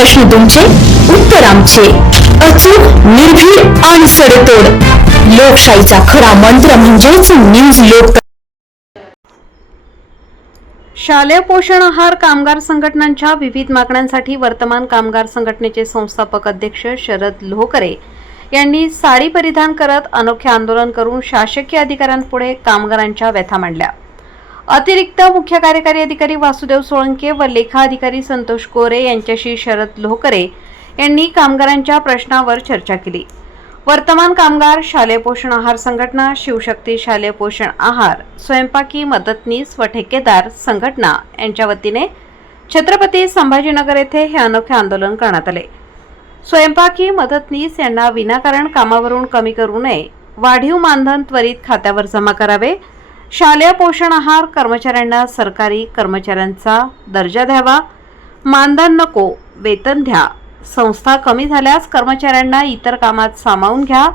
प्रश्न तुमचे, उत्तर आमचे. अचूक, निर्भीड आणि सडेतोड. लोकशाहीचा खरा मंत्र म्हणजेच न्यूज लोक. शालेय पोषण आहार कामगार संघटनांच्या विविध मागण्यांसाठी वर्तमान कामगार संघटनेचे संस्थापक अध्यक्ष शरद लोहकरे यांनी साडी परिधान करत अनोखे आंदोलन करून शासकीय अधिकाऱ्यांपुढे कामगारांच्या व्यथा मांडल्या. अतिरिक्त मुख्य कार्यकारी अधिकारी वासुदेव सोळंके व लेखा अधिकारी संतोष कोरे यांच्याशी शरद लोहकरे यांनी कामगारांच्या प्रश्नावर चर्चा केली. वर्तमान कामगार, शालेय पोषण आहार संघटना, शिवशक्ती शालेय पोषण आहार, स्वयंपाकी मदतनीस व ठेकेदार संघटना यांच्या वतीने छत्रपती संभाजीनगर येथे हे अनोखे आंदोलन करण्यात आले. स्वयंपाकी मदतनीस यांना विनाकारण कामावरून कमी करू नये, वाढीव मानधन त्वरित खात्यावर जमा करावे, शालेय पोषण आहार कर्मचाऱ्यांना सरकारी कर्मचाऱ्यांचा दर्जा द्यावा, मानधन नको वेतन द्या, संस्था कमी झाल्यास कर्मचाऱ्यांना इतर कामात सामावून घ्या,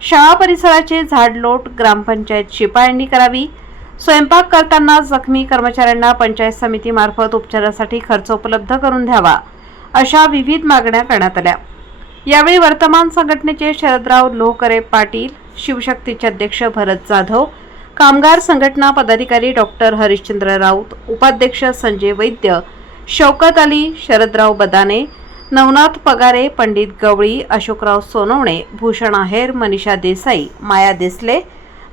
शाळा परिसराचे झाडलोट ग्रामपंचायत शिपायांनी करावी, स्वयंपाक करताना जखमी कर्मचाऱ्यांना पंचायत समितीमार्फत उपचारासाठी खर्च उपलब्ध करून द्यावा, अशा विविध मागण्या करण्यात आल्या. यावेळी वर्तमान संघटनेचे शरदराव लोहकरे पाटील, शिवशक्तीचे अध्यक्ष भरत जाधव, कामगार संघटना पदाधिकारी डॉक्टर हरिश्चंद्र राऊत, उपाध्यक्ष संजय वैद्य, शौकत अली, शरदराव बदाने, नवनाथ पगारे, पंडित गवळी, अशोकराव सोनवणे, भूषण आहेर, मनीषा देसाई, माया देसले,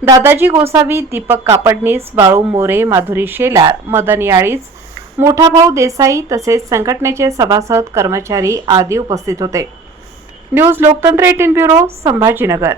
दादाजी गोसावी, दीपक कापडनीस, बाळू मोरे, माधुरी शेलार, मदन याळीच, मोठा भाऊ देसाई तसेच संघटनेचे सभासद कर्मचारी आदी उपस्थित होते. न्यूज लोकतंत्र 18 ब्युरो, संभाजीनगर.